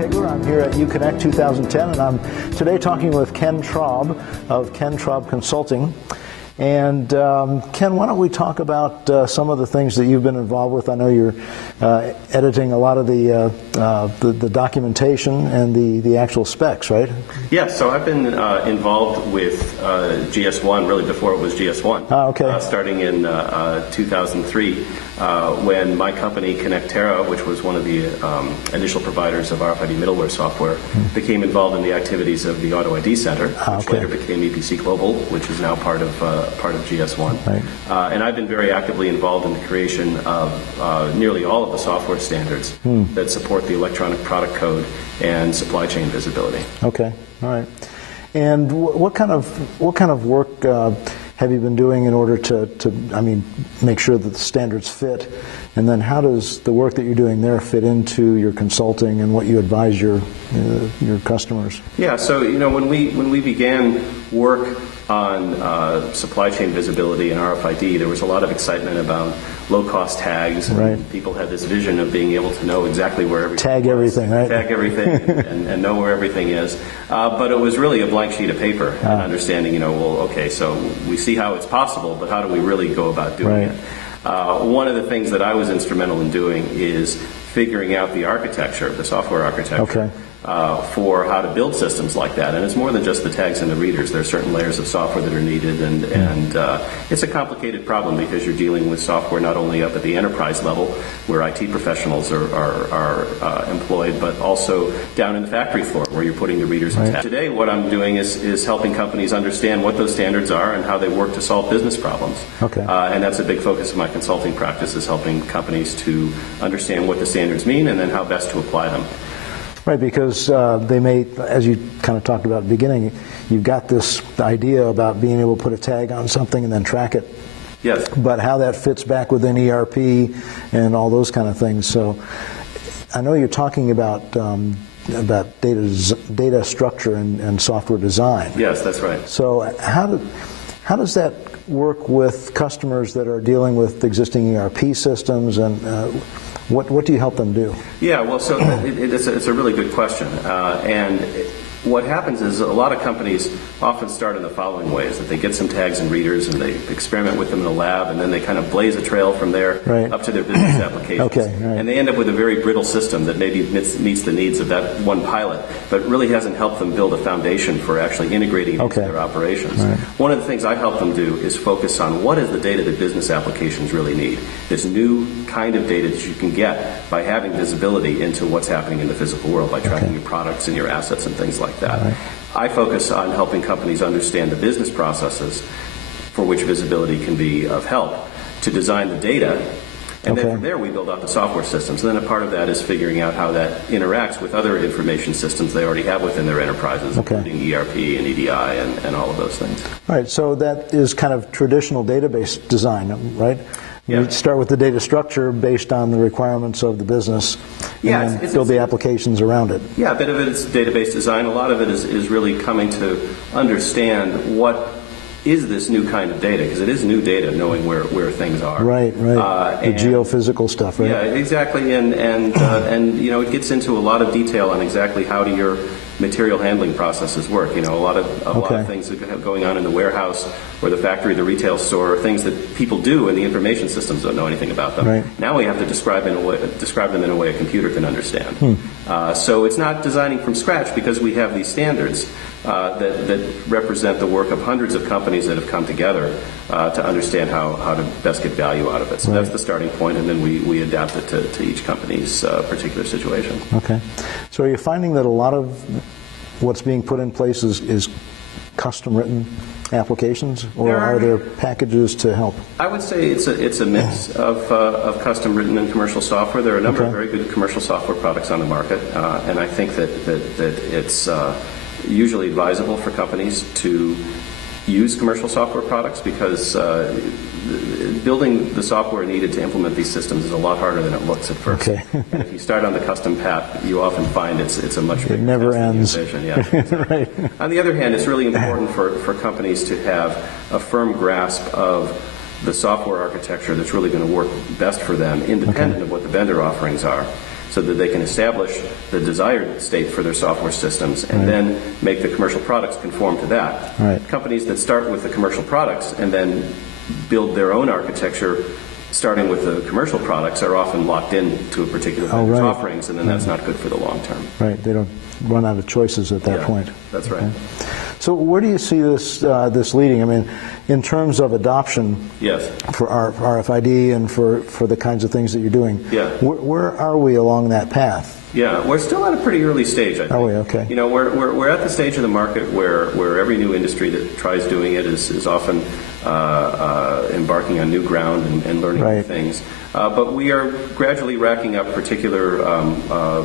Koegler. I'm here at UConnect 2010, and I'm today talking with Ken Traub of Ken Traub Consulting. And Ken, why don't we talk about some of the things that you've been involved with? I know you're editing a lot of the documentation and the actual specs, right? Yeah, so I've been involved with GS1 really before it was GS1. Ah, okay. Starting in 2003 when my company Connectera, which was one of the initial providers of RFID middleware software, became involved in the activities of the Auto ID Center, which later became EPC Global, which is now part of GS1. Right. And I've been very actively involved in the creation of nearly all of the software standards that support the electronic product code and supply chain visibility. Okay, all right. And what kind of work have you been doing in order to make sure that the standards fit? And then how does the work that you're doing there fit into your consulting and what you advise your customers? Yeah, so when we began work on supply chain visibility and RFID, there was a lot of excitement about low-cost tags. And right. People had this vision of being able to know exactly where everything Tag was. Everything, right? Tag everything and know where everything is. But it was really a blank sheet of paper and understanding, so we see how it's possible, but how do we really go about doing it? One of the things that I was instrumental in doing is figuring out the architecture, the software architecture, for how to build systems like that. And it's more than just the tags and the readers. There are certain layers of software that are needed, and it's a complicated problem because you're dealing with software not only up at the enterprise level, where IT professionals are employed, but also down in the factory floor, where you're putting the readers and tags. Today, what I'm doing is helping companies understand what those standards are and how they work to solve business problems. Okay. And that's a big focus of my consulting practice, is helping companies to understand what the standards mean and then how best to apply them. Right, because they may, as you kind of talked about at the beginning, you've got this idea about being able to put a tag on something and then track it. Yes. But how that fits back within ERP and all those kind of things. So I know you're talking about data structure and software design. Yes, that's right. So how does that work with customers that are dealing with existing ERP systems, and what do you help them do? Yeah, well, so it's a really good question. And what happens is a lot of companies often start in the following ways: that they get some tags and readers and they experiment with them in the lab, and then they kind of blaze a trail from there up to their business applications. Okay, right. And they end up with a very brittle system that maybe meets the needs of that one pilot, but really hasn't helped them build a foundation for actually integrating it into their operations. Right. One of the things I help them do is focus on what is the data that business applications really need. This new kind of data that you can get by having visibility into what's happening in the physical world, by tracking your products and your assets and things like that. Right. I focus on helping companies understand the business processes for which visibility can be of help to design the data, and then from there we build out the software systems. And then a part of that is figuring out how that interacts with other information systems they already have within their enterprises, including ERP and EDI and all of those things. All right, so that is kind of traditional database design, right? You start with the data structure based on the requirements of the business, and then build the applications around it. Yeah, a bit of it is database design. A lot of it is really coming to understand what is this new kind of data, because it is new data, knowing where things are. Right. The geophysical stuff, right? Yeah, exactly, and it gets into a lot of detail on exactly how do your material handling processes work. A lot of things that have going on in the warehouse or the factory, the retail store, things that people do and the information systems don't know anything about them. Right. Now we have to describe them in a way a computer can understand. So it's not designing from scratch, because we have these standards that represent the work of hundreds of companies that have come together to understand how to best get value out of it. So that's the starting point, and then we adapt it to each company's particular situation. Okay. So are you finding that a lot of what's being put in place is custom-written applications, or are there packages to help? I would say it's a mix of custom-written and commercial software. There are a number of very good commercial software products on the market, and I think that it's usually advisable for companies to use commercial software products, because building the software needed to implement these systems is a lot harder than it looks at first. Okay. And if you start on the custom path, you often find it's a much bigger It never ends. Yeah, exactly. Right. On the other hand, it's really important for companies to have a firm grasp of the software architecture that's really going to work best for them, independent of what the vendor offerings are. so that they can establish the desired state for their software systems and then make the commercial products conform to that. Right. Companies that start with the commercial products and then build their own architecture starting with the commercial products are often locked in to a particular vendor's offerings, and then that's not good for the long term. Right. They don't run out of choices at that point. That's right. Okay. So where do you see this leading? I mean, in terms of adoption for RFID and for the kinds of things that you're doing, where are we along that path? Yeah, we're still at a pretty early stage, I think. Are we? Okay. You know, we're at the stage of the market where every new industry that tries doing it is often embarking on new ground and learning new things. But we are gradually racking up particular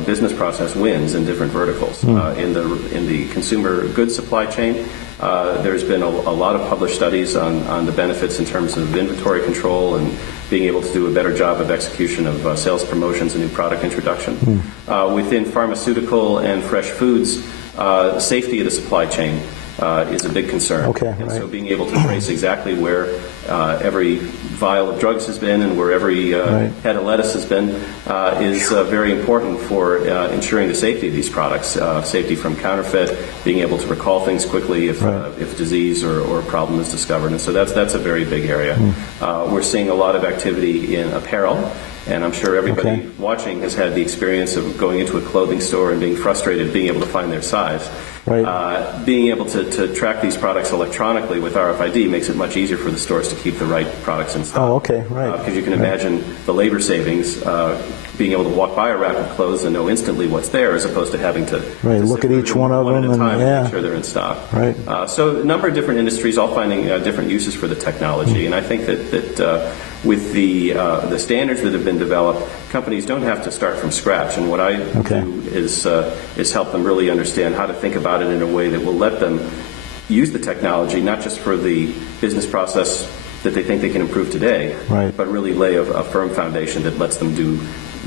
business process wins in different verticals. In the consumer goods supply chain, there's been a lot of published studies on the benefits in terms of inventory control and being able to do a better job of execution of sales promotions and new product introduction. Within pharmaceutical and fresh foods, safety of the supply chain is a big concern. So being able to trace exactly where every vial of drugs has been and where every head of lettuce has been is very important for ensuring the safety of these products. Safety from counterfeit, being able to recall things quickly if disease or a problem is discovered. And so that's a very big area. We're seeing a lot of activity in apparel. And I'm sure everybody watching has had the experience of going into a clothing store and being frustrated being able to find their size. Being able to track these products electronically with RFID makes it much easier for the stores to keep the right products in stock. Because you can imagine the labor savings, being able to walk by a rack of clothes and know instantly what's there, as opposed to having to look at each one of them at a time and make sure they're in stock. So a number of different industries all finding different uses for the technology, and I think that with the standards that have been developed, companies don't have to start from scratch. And what I do is help them really understand how to think about it in a way that will let them use the technology, not just for the business process that they think they can improve today, but really lay a firm foundation that lets them do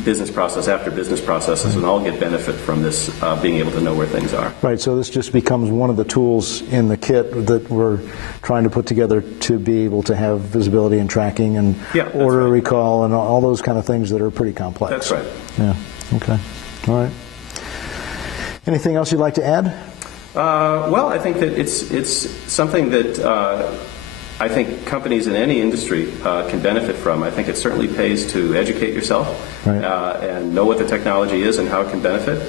business process after business processes and all get benefit from this, being able to know where things are. So this just becomes one of the tools in the kit that we're trying to put together to be able to have visibility and tracking and order recall and all those kind of things that are pretty complex. That's right. Yeah. Okay. All right. Anything else you'd like to add? Well, I think that it's something that I think companies in any industry can benefit from. I think it certainly pays to educate yourself and know what the technology is and how it can benefit.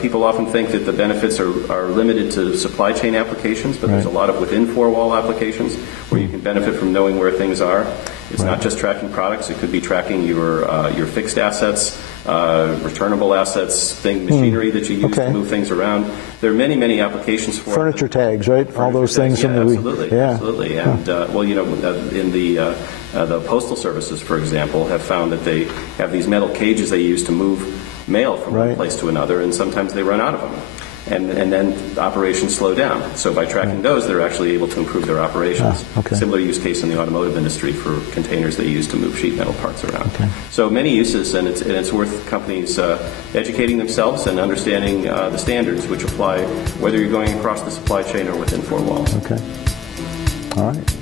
People often think that the benefits are limited to supply chain applications, but there's a lot of within four-wall applications where you can benefit from knowing where things are. It's not just tracking products. It could be tracking your fixed assets, returnable assets, machinery that you use to move things around. There are many, many applications for furniture tags, right? All those things. Absolutely. And in the postal services, for example, have found that they have these metal cages they use to move mail from one place to another, and sometimes they run out of them. And then operations slow down. So by tracking those, they're actually able to improve their operations. Similar use case in the automotive industry for containers they use to move sheet metal parts around. So many uses, and it's worth companies educating themselves and understanding the standards which apply whether you're going across the supply chain or within four walls. All right.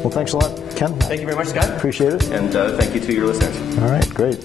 Well, thanks a lot, Ken. Thank you very much, Scott. Appreciate it. And thank you to your listeners. All right, great.